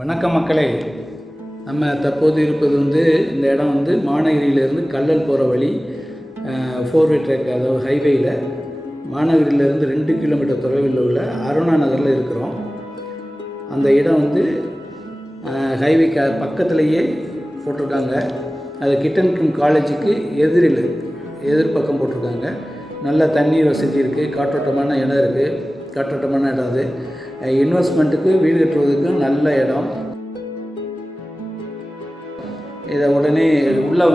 வணக்கம் மக்களே. நம்ம தற்போது இருப்பது இந்த இடம் மாநகரியிலேருந்து கல்லல் போகிற வழி 4-வே ட்ராக், அதாவது ஹைவேயில் மாநகரியிலேருந்து 2 கிலோமீட்டர் தொலைவில் உள்ள அருணா நகரில் இருக்கிறோம். அந்த இடம் ஹைவே பக்கத்துலேயே போட்டிருக்காங்க. அது கிட்டன்கின் காலேஜுக்கு எதிர்பக்கம் போட்டிருக்காங்க. நல்ல தண்ணீர் வசதி இருக்குது, காற்றோட்டமான இடம் இருக்குது. காற்றோட்டமான இடம் அது. இன்வெஸ்ட்மெண்ட்டுக்கு, வீடு கட்டுவதற்கு நல்ல இடம். இதை உடனே உள்ளே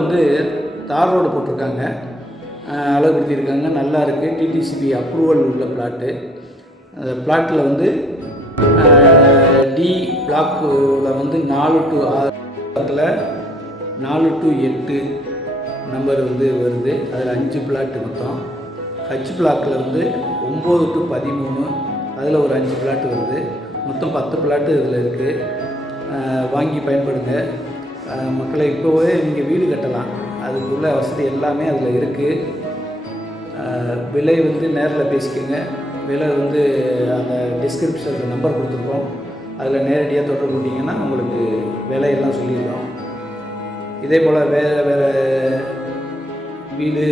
தார் ரோடு போட்டிருக்காங்க, அளவுபடுத்தியிருக்காங்க, நல்லா இருக்குது. டிடிசிபி அப்ரூவல் உள்ள பிளாட்டு. அந்த பிளாட்டில் டி பிளாக்கில் 4 to 6 4 to 8 நம்பர் வருது. அதில் 5 பிளாட்டு மொத்தம். ஹச் பிளாக்கில் 9 to 13, அதில் ஒரு 5 பிளாட்டு வருது. மொத்தம் 10 பிளாட்டு இதில் இருக்குது. வாங்கி பயன்படுங்க மக்களை. இப்போவே நீங்கள் வீடு கட்டலாம், அதுக்குள்ள வசதி எல்லாமே அதில் இருக்குது. விலை நேரில் பேசிக்கோங்க. விலை அந்த டிஸ்கிரிப்ஷனில் நம்பர் கொடுத்துருக்கோம், அதில் நேரடியாக தொடர்பு கொண்டீங்கன்னா உங்களுக்கு விலையெல்லாம் சொல்லிடுறோம். இதே போல் வேறு வீடு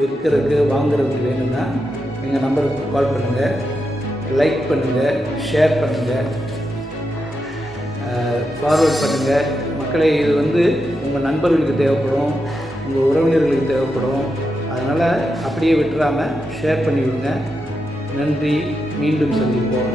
விற்கிறதுக்கு வாங்குறதுக்கு வேணும்னா எங்கள் நம்பருக்கு கால் பண்ணுங்கள், லைக் பண்ணுங்கள், ஷேர் பண்ணுங்கள், ஃபார்வர்ட் பண்ணுங்கள் மக்களை. இது உங்கள் நண்பர்களுக்கு தேவைப்படும், உங்கள் உறவினர்களுக்கு தேவைப்படும். அதனால் அப்படியே விட்டுறாமல் ஷேர் பண்ணிவிடுங்க. நன்றி. மீண்டும் சந்திப்போம்.